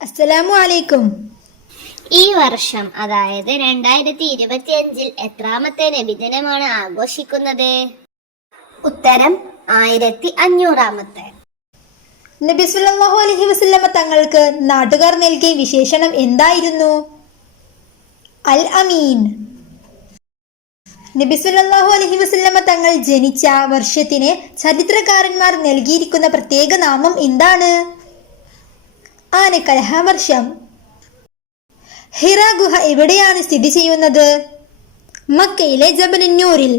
അസ്സലാമു അലൈക്കും. ഈ വർഷം അതായത് രണ്ടായിരത്തി ഇരുപത്തി അഞ്ചിൽ എത്രാമത്തെ നബിദിനമാണ് ആഘോഷിക്കുന്നത്? ഉത്തരം ആയിരത്തി അഞ്ഞൂറാമത്തെ നബി സല്ലല്ലാഹു അലൈഹി വസല്ലമ തങ്ങൾക്ക് നാട്ടുകാർ നൽകിയ വിശേഷണം എന്തായിരുന്നു? അൽ അമീൻ. നബി അലഹി അലൈഹി വസല്ലമ തങ്ങൾ ജനിച്ച വർഷത്തിന് ചരിത്രകാരന്മാർ നൽകിയിരിക്കുന്ന പ്രത്യേക നാമം എന്താണ്? ആനക്കലഹ വർഷം ഹിറ ഗുഹ എവിടെയാണ് സ്ഥിതി ചെയ്യുന്നത്? മക്കയിലെ ജബലുന്നൂരിൽ.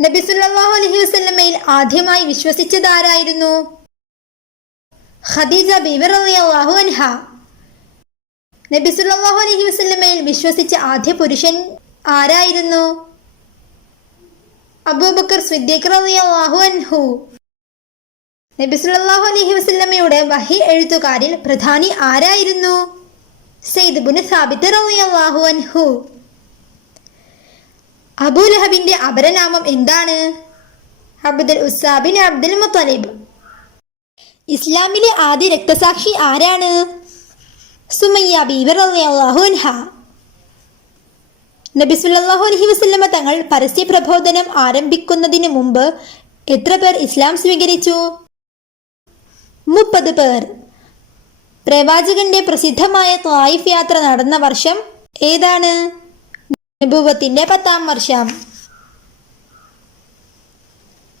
നബി അലൈഹി വസല്ലമയിൽ ആദ്യമായി വിശ്വസിച്ചതാരായിരുന്നു? ഖദീജ ബീബി റളിയല്ലാഹു അൻഹ. നബി സല്ലല്ലാഹു അലൈഹി വസല്ലമയിൽ വിശ്വസിച്ച ആദ്യ പുരുഷൻ ആരായിരുന്നു? അബൂബക്കർ സിദ്ദീഖ് റളിയല്ലാഹു അൻഹു. നബി അലഹി വസല്ലമയുടെ വഹി എഴുത്തുകാരിൽ പ്രധാനി ആരായിരുന്നു? സെയ്ദ് റളിയല്ലാഹു അൻഹു. അബൂലഹബിന്റെ അപരനാമം എന്താണ്? അബ്ദുൽ അബ്ദുൽ മുത്തലിബ്. ഇസ്ലാമിലെ ആദ്യ രക്തസാക്ഷി ആരാണ്? സുമയ്യ ബീബർ റളിയല്ലാഹു അൻഹ. നബി സല്ലല്ലാഹു അലൈഹി വസല്ലമ തങ്ങൾ പരസ്യ പ്രബോധനം ആരംഭിക്കുന്നതിന് മുമ്പ് എത്ര പേർ ഇസ്ലാം സ്വീകരിച്ചു? മുപ്പത് പേർ. പ്രവാചകന്റെ പ്രസിദ്ധമായ ത്വായിഫ് യാത്ര നടന്ന വർഷം ഏതാണ്? അനുഭവത്തിന്റെ പത്താം വർഷം.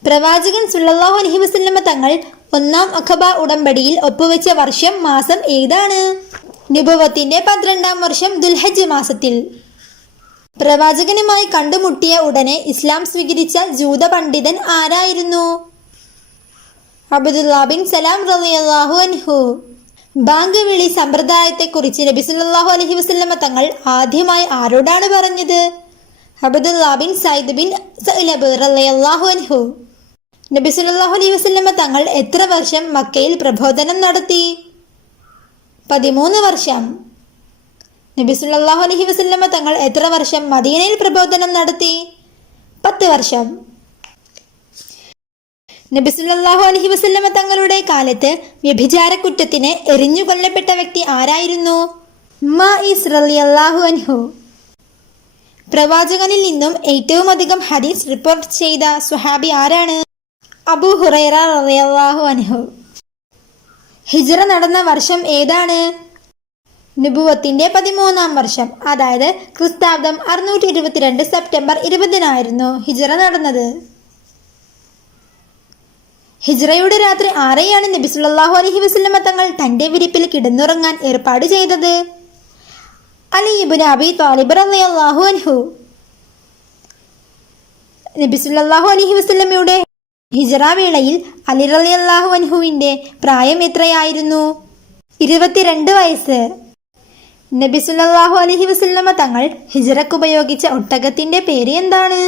പ്രവാചകൻ സുല്ലാഹു അലഹി വസല്ലമ തങ്ങൾ ഒന്നാം അഖബ ഉടമ്പടിയിൽ ഒപ്പുവെച്ച വർഷം മാസം ഏതാണ്? നിബുവത്തിന്റെ പന്ത്രണ്ടാം വർഷം ദുൽഹജ് മാസത്തിൽ. പ്രവാചകനുമായി കണ്ടുമുട്ടിയ ഉടനെ ഇസ്ലാം സ്വീകരിച്ച ജൂത പണ്ഡിതൻ ആരായിരുന്നു? അബ്ദുല്ലാ ബിൻ സലാം റളിയല്ലാഹു അൻഹു. ബാങ്ക് വിളി സമ്പ്രദായത്തെക്കുറിച്ച് നബി സല്ലല്ലാഹു അലൈഹി വസല്ലമ തങ്ങൾ ആദ്യമായി ആരോടാണ് പറഞ്ഞത്? അബ്ദുല്ലാ ബിൻ സൈദ് ബിൻ സൈലബ് റളിയല്ലാഹു അൻഹു. നബി സല്ലല്ലാഹു അലൈഹി വസല്ലമ തങ്ങൾ എത്ര വർഷം മക്കയിൽ പ്രബോധനം നടത്തി? പതിമൂന്ന് വർഷം. നബി സല്ലല്ലാഹു അലൈഹി വസല്ലമ തങ്ങൾ എത്ര വർഷം മദീനയിൽ പ്രബോധനം നടത്തി? പത്ത് വർഷം. നബി അലഹി വസല്ലമ തങ്ങളുടെ കാലത്ത് വ്യഭിചാര കുറ്റത്തിന് എറിഞ്ഞു കൊല്ലപ്പെട്ട വ്യക്തി ആരായിരുന്നു മാഇസ് അൻഹു. പ്രവാചകനിൽ നിന്നും ഏറ്റവും അധികം ഹദീസ് റിപ്പോർട്ട് ചെയ്ത സുഹാബി ആരാണ്? അബു ഹുറൈറ റളിയല്ലാഹു അൻഹു. ഹിജ്റ നടന്ന വർഷം ഏതാണ്? നുബുവത്തിന്റെ പതിമൂന്നാം വർഷം അതായത് ക്രിസ്താബ്ദം അറുന്നൂറ്റി ഇരുപത്തിരണ്ട് സെപ്റ്റംബർ ഇരുപതിനായിരുന്നു ഹിജറ നടന്നത്. ഹിജ്റയുടെ രാത്രി ആരെയാണ് നബി സല്ലല്ലാഹു അലൈഹി വസല്ലമ തങ്ങൾ തന്റെ വിരിപ്പിൽ കിടന്നുറങ്ങാൻ ഏർപ്പാട് ചെയ്തത്? അലി ഇബ്നു അബി താലിബ് റളിയല്ലാഹു അൻഹു. നബി സല്ലല്ലാഹു അലൈഹി വസല്ലമയുടെ ഹിജ്റ വേളയിൽ അലി റളിയല്ലാഹു അൻഹുവിന്റെ പ്രായം എത്രയായിരുന്നു? ഇരുപത്തിരണ്ട് വയസ്സ്. നബി സല്ലല്ലാഹു അലൈഹി വസല്ലമ തങ്ങൾ ഹിജ്റക്ക് ഉപയോഗിച്ച ഒട്ടകത്തിന്റെ പേര് എന്താണ്?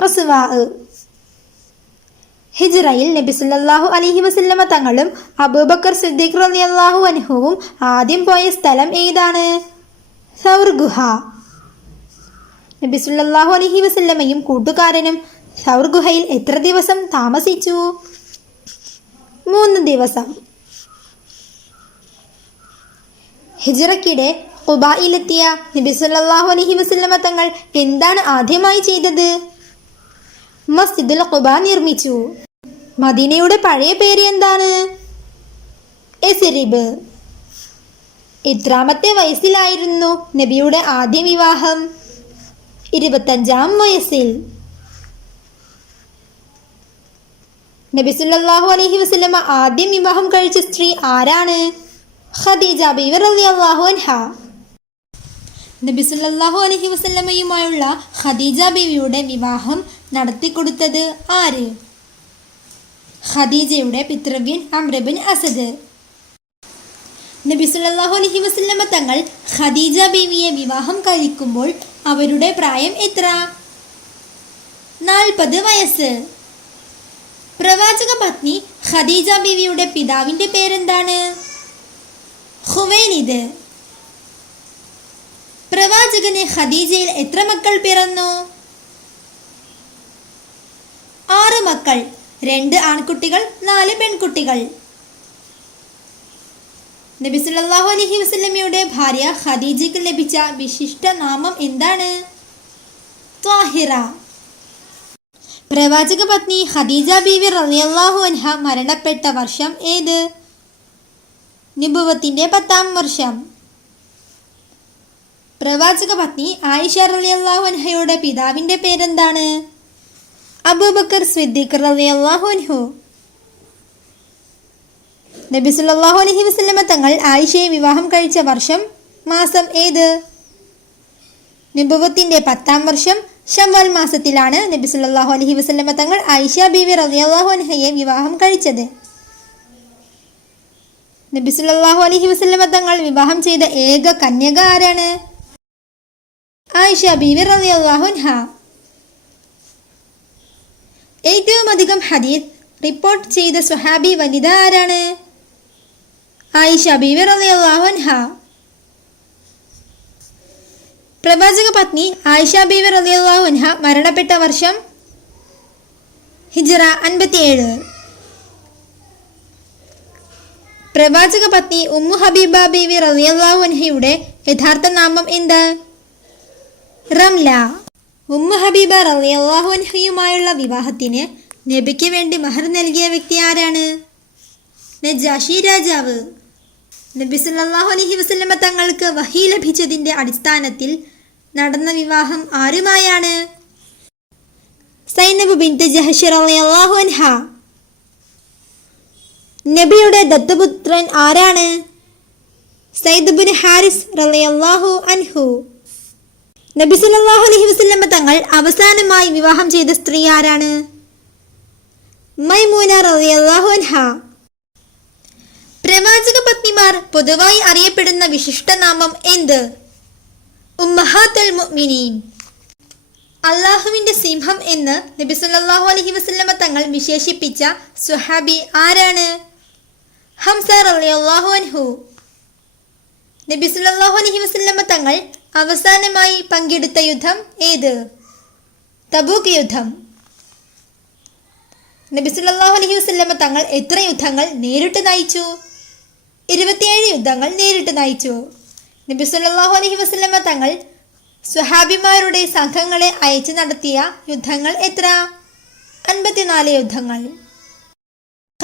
റസുവാ ഹിജ്റയിൽ നബി സല്ലല്ലാഹു അലൈഹി വസല്ലമ തങ്ങളും അബൂബക്കർ സിദ്ദീഖ് റളിയല്ലാഹു അൻഹുവും ആദ്യം പോയ സ്ഥലം ഏതാണ്? സൗർ ഗുഹ. നബി സല്ലല്ലാഹു അലൈഹി വസല്ലമയും കൂട്ടുകാരനും സൗർ ഗുഹയിൽ എത്ര ദിവസം താമസിച്ചു? മൂന്ന് ദിവസം. ഹിജ്റക്കിടെ ഖുബായിലെത്തിയ നബി സല്ലല്ലാഹു അലൈഹി വസല്ലമ തങ്ങൾ എന്താണ് ആദ്യമായി ചെയ്തത്? മസ്ജിദുൽ ഖുബ നിർമ്മിച്ചു. മദീനയുടെ പഴയ പേര് എന്താണ്? എസിറിബ് എത്രാമത്തെ വയസ്സിലായിരുന്നു നബിയുടെ ആദ്യ വിവാഹം. ഇരുപത്തഞ്ചാം വയസ്സിൽ. നബി സല്ലല്ലാഹു അലൈഹി വസല്ലമ ആദ്യം വിവാഹം കഴിച്ച സ്ത്രീ ആരാണ്? ഖദീജ അൻഹ. നബി സല്ലല്ലാഹു അലൈഹി വസ്ലമയുമായുള്ള ഖദീജ ബീവിയുടെ വിവാഹം നടത്തിക്കൊടുത്തത് ആര്? ഖദീജയുടെ പിതൃവ്യൻ അമ്രബിൻ അസദ്. നബി സുല്ലാഹു അലഹി വസല്ലമ തങ്ങൾ ഖദീജ ബീവിയെ വിവാഹം കഴിക്കുമ്പോൾ അവരുടെ പ്രായം എത്ര? നാൽപ്പത് വയസ്സ്. പ്രവാചക പത്നി ഖദീജ ബീവിയുടെ പിതാവിന്റെ പേരെന്താണ്? ഹുവൈനിദ്. പ്രവാചകന് ഖദീജയിൽ എത്ര മക്കൾ പിറന്നു? ആറ് മക്കൾ. രണ്ട് ആൺകുട്ടികൾ നാല് പെൺകുട്ടികൾ. നബി സല്ലല്ലാഹു അലൈഹി വസല്ലമയുടെ ഭാര്യ ഖദീജയ്ക്ക് ലഭിച്ച വിശിഷ്ട നാമം എന്താണ്? ത്വാഹിറ. പ്രവാചക പത്നി ഖദീജ ബീവി റളിയല്ലാഹു അൻഹ മരണപ്പെട്ട വർഷം ഏത്? നിബുവത്തിന്റെ പത്താം വർഷം. പ്രവാചക പത്നി ആയിഷ റളിയല്ലാഹു അൻഹയുടെ പിതാവിന്റെ പേരെന്താണ്? അബൂബക്കർ സിദ്ദീഖ് റളിയല്ലാഹു അൻഹു. നബി സല്ലല്ലാഹു അലൈഹി വസല്ലമ തങ്ങൾ ആയിഷയെ വിവാഹം കഴിച്ച വർഷം മാസം ഏത്? നിബുവത്തിന്റെ പത്താം വർഷം ഷംവൽ മാസത്തിലാണ് നബി സല്ലല്ലാഹു അലൈഹി വസല്ലമ തങ്ങൾ ആയിഷ ബീവി റളിയല്ലാഹു അൻഹയെ വിവാഹം കഴിച്ചത്. നബി സല്ലല്ലാഹു അലൈഹി വസല്ലമ തങ്ങൾ വിവാഹം ചെയ്ത ഏക കന്യക ആരാണ്? ആയിഷ ബീവി റളിയല്ലാഹു അൻഹ. ഏറ്റവും അധികം ഹദീദ് റിപ്പോർട്ട് ചെയ്ത സ്വഹാബി വനിത ആരാണ്? ആയിഷ പ്രവാചക പത്നി ആയിഷ ബീവർ അൻഹ മരണപ്പെട്ട വർഷം ഹിജറ അൻപത്തിയേഴ്. പ്രവാചക പത്നി ഉമ്മു ഹബീബ ബീവി റളിയല്ലാഹു അൻഹയുടെ യഥാർത്ഥ നാമം എന്ത്? റംല. ഉമ്മു ഹബീബ റളിയല്ലാഹു അൻഹയുമായുള്ള വിവാഹത്തിന് നബിക്ക് വേണ്ടി മഹർ നൽകിയ വ്യക്തി ആരാണ്? നജാഷി രാജാവ്. നബി സല്ലല്ലാഹു അലൈഹി വസല്ലമ തങ്ങൾക്ക് വഹി ലഭിച്ചതിന്റെ അടിസ്ഥാനത്തിൽ നടന്ന വിവാഹം ആരുമായാണ്? സൈനബ് ബിൻത്ത് ജഹഷ് റളിയല്ലാഹു അൻഹ. നബിയുടെ ദത്തപുത്രൻ ആരാണ്? സൈദ് ബിൻ ഹാരിസ് റളിയല്ലാഹു അൻഹു. നബി സല്ലാഹു അലൈഹി വസല്ലമ തങ്ങൾ അവസാനമായി വിവാഹം ചെയ്ത സ്ത്രീ ആരാണ്? മൈമൂന റളിയല്ലാഹു പ്രവാചക പത്നിമാർ പൊതുവായി അറിയപ്പെടുന്ന വിശിഷ്ടനാമം എന്ത്? മുഅ്മിനീൻ. അള്ളാഹുവിന്റെ സിംഹം എന്ന് നബി സല്ലല്ലാഹു അലൈഹി വസല്ലമ തങ്ങൾ വിശേഷിപ്പിച്ച സുഹാബി ആരാണ്? ഹംസ റളിയല്ലാഹു അൻഹു. നബി സല്ലല്ലാഹു അലൈഹി വസല്ലമ തങ്ങൾ അവസാനമായി പങ്കെടുത്ത യുദ്ധം ഏത്? തബൂക്ക് യുദ്ധം. നബിസുല്ലാഹു അലഹി അലൈഹി വസല്ലമ തങ്ങൾ എത്ര യുദ്ധങ്ങൾ നേരിട്ട് നയിച്ചു? ഇരുപത്തിയേഴ് യുദ്ധങ്ങൾ നേരിട്ട് നയിച്ചു. നബിസുല്ലാഹു അലഹി വസ്ല്ലമ്മ വസല്ലമ തങ്ങൾ സുഹാബിമാരുടെ സംഘങ്ങളെ അയച്ചു നടത്തിയ യുദ്ധങ്ങൾ എത്ര? അൻപത്തിനാല് യുദ്ധങ്ങൾ.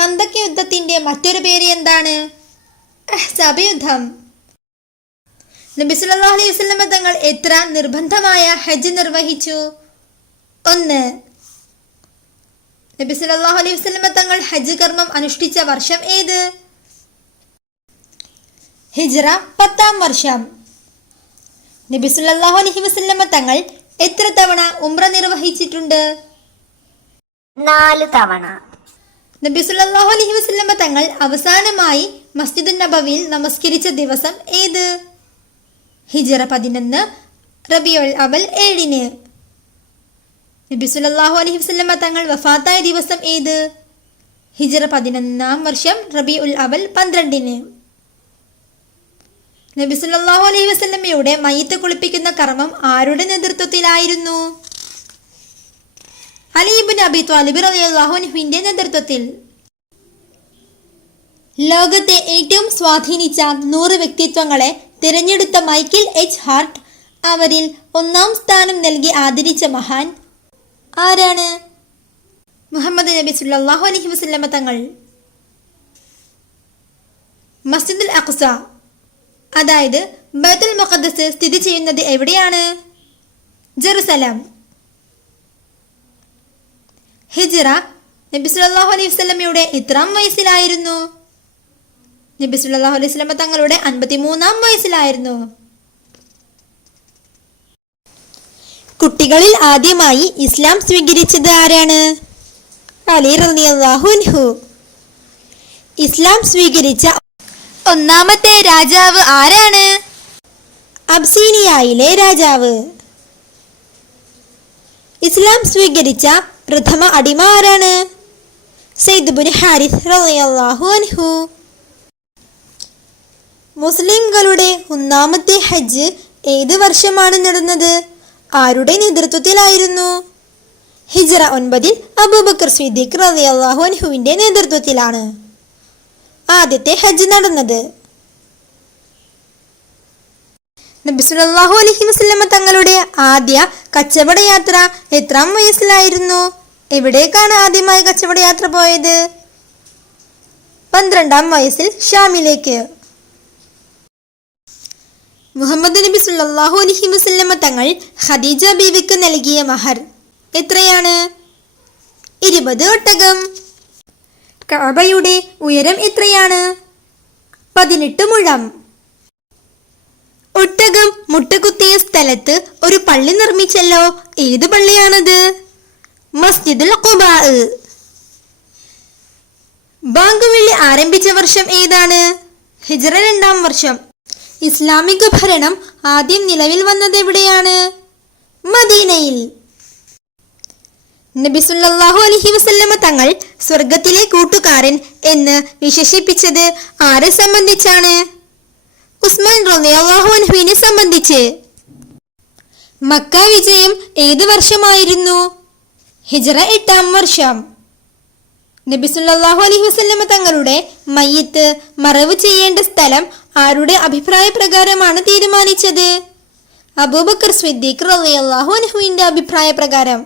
കന്തക് യുദ്ധത്തിന്റെ മറ്റൊരു പേര് എന്താണ്? അഹ്സാബ് യുദ്ധം. നബി സല്ലല്ലാഹു അലൈഹി വസല്ലമ തങ്ങൾ എത്ര നിർബന്ധമായ ഹജ്ജ് നിർവഹിച്ചു? ഒന്ന് നബി സല്ലല്ലാഹു അലൈഹി വസല്ലമ തങ്ങൾ ഹജ്ജ് കർമ്മം അനുഷ്ഠിച്ച വർഷം ഏത്? ഹിജ്റ പത്താം വർഷം. നബി സല്ലല്ലാഹു അലൈഹി വസല്ലമ തങ്ങൾ എത്ര തവണ ഉംറ നിർവഹിച്ചിട്ടുണ്ട്? നാല് തവണ. നബി സല്ലല്ലാഹു അലൈഹി വസല്ലമ തങ്ങൾ അവസാനമായി മസ്ജിദ് നബവിയിൽ നമസ്കരിച്ച ദിവസം ഏത്? ഹിജറ പതിനൊന്ന് റബിയുൽ അവൽ ഏഴിന്. നബി സല്ലല്ലാഹു അലൈഹി വസല്ലമ തങ്ങൾ വഫാത്തായ ദിവസം ഏത്? ഹിജറ പതിനൊന്നാം വർഷം റബി ഉൽ അവൽ പന്ത്രണ്ടിന്. നബി സുല്ലാഹു അലൈഹി വസല്ലമയുടെ മയ്യത്ത് കുളിപ്പിക്കുന്ന കർമ്മം ആരുടെ നേതൃത്വത്തിലായിരുന്നു? അലീബിൻ അബി ത്വാലിബ് റളിയല്ലാഹു അൻഹുവിന്റെ നേതൃത്വത്തിൽ. ലോകത്തെ ഏറ്റവും സ്വാധീനിച്ച നൂറ് വ്യക്തിത്വങ്ങളെ തിരഞ്ഞെടുത്ത മൈക്കിൾ എച്ച്. ഹാർട്ട് അവരിൽ ഒന്നാം സ്ഥാനം നൽകി ആദരിച്ച മഹാൻ ആരാണ്? മുഹമ്മദ് നബി സുല്ലാഹു അലഹി വസല്ലമ തങ്ങൾ. മസ്ജിദുൽ അഖ്സ അതായത് ബൈത്തുൽ മുഖദ്ദസ് സ്ഥിതി ചെയ്യുന്നത് എവിടെയാണ്? ജെറുസലാം. ഹിജിറ നബി സുല്ലാഹു അലൈഹി വസ്ലമയുടെ ഇത്രാം വയസ്സിലായിരുന്നു. നബി സല്ലല്ലാഹു അലൈഹി വസല്ലമ തങ്ങളുടെ അൻപത്തിമൂന്നാം വയസ്സിലായിരുന്നു. കുട്ടികളിൽ ആദ്യമായി ഇസ്ലാം സ്വീകരിച്ചത് ആരാണ്? അലി റളിയല്ലാഹു അൻഹു. ഇസ്ലാം സ്വീകരിച്ച ഒന്നാമത്തെ രാജാവ് ആരാണ്? അബ്സീനിയയിലെ രാജാവ്. ഇസ്ലാം സ്വീകരിച്ച പ്രഥമ അടിമ ആരാണ്? സെയ്ദ് ബുൻ ഹാരിസ് റളിയല്ലാഹു അൻഹു. മുസ്ലിംകളുടെ ഒന്നാമത്തെ ഹജ്ജ് ഏത് വർഷമാണ് നടന്നത്? ആരുടെ നേതൃത്വത്തിലായിരുന്നു? ഹിജറ ഒൻപതിൽ അബൂബക്കർ സിദ്ദീഖ് റളിയല്ലാഹു അൻഹുവിന്റെ നേതൃത്വത്തിലാണ് ആദ്യത്തെ ഹജ്ജ് നടന്നത്. നബിസുലാഹു അലഹി വസ്ലമ തങ്ങളുടെ ആദ്യ കച്ചവട യാത്ര എത്രാം വയസ്സിലായിരുന്നു? എവിടേക്കാണ് ആദ്യമായി കച്ചവട യാത്ര പോയത്? പന്ത്രണ്ടാം വയസ്സിൽ ഷാമിലേക്ക്. മുഹമ്മദ് നബി സുല്ലാഹു അലഹി വസ്ല്ലമ്മ തങ്ങൾ ഖദീജ ബീവിക്ക് നൽകിയ മഹർ. എത്രയാണ്? ഇരുപത് ഒട്ടകം. കഅബയുടെ ഉയരം എത്രയാണ്? പതിനെട്ട് മുഴം. ഒട്ടകം മുട്ടകുത്തിയ സ്ഥലത്ത് ഒരു പള്ളി നിർമ്മിച്ചല്ലോ. ഏത് പള്ളിയാണത്? മസ്ജിദുൽ ഖുബാ. ബാങ്കുവിളി ആരംഭിച്ച വർഷം ഏതാണ്? ഹിജറ രണ്ടാം വർഷം. ഇസ്ലാമിക ഭരണം ആദ്യം നിലവിൽ വന്നത് എവിടെയാണ്? മദീനയിൽ. നബിസുല്ലാഹു അലഹി വസല്ലമ തങ്ങൾ സ്വർഗത്തിലെ കൂട്ടുകാരൻ എന്ന് വിശേഷിപ്പിച്ചത് ആരെ സംബന്ധിച്ചാണ്? ഉസ്മാൻ റളിയല്ലാഹു അൻഹുവിനെ സംബന്ധിച്ച്. മക്ക വിജയം ഏത് വർഷമായിരുന്നു? ഹിജറ എട്ടാം വർഷം. നബിസുല്ലാഹു അലൈഹി വസല്ലമ തങ്ങളുടെ മയ്യത്ത് മറവ് ചെയ്യേണ്ട സ്ഥലം ആരുടെ അഭിപ്രായ പ്രകാരമാണ് തീരുമാനിച്ചത്? അബൂബക്കർ സിദ്ദീഖ് റളിയല്ലാഹു അൻഹുവിന്റെ അഭിപ്രായ പ്രകാരം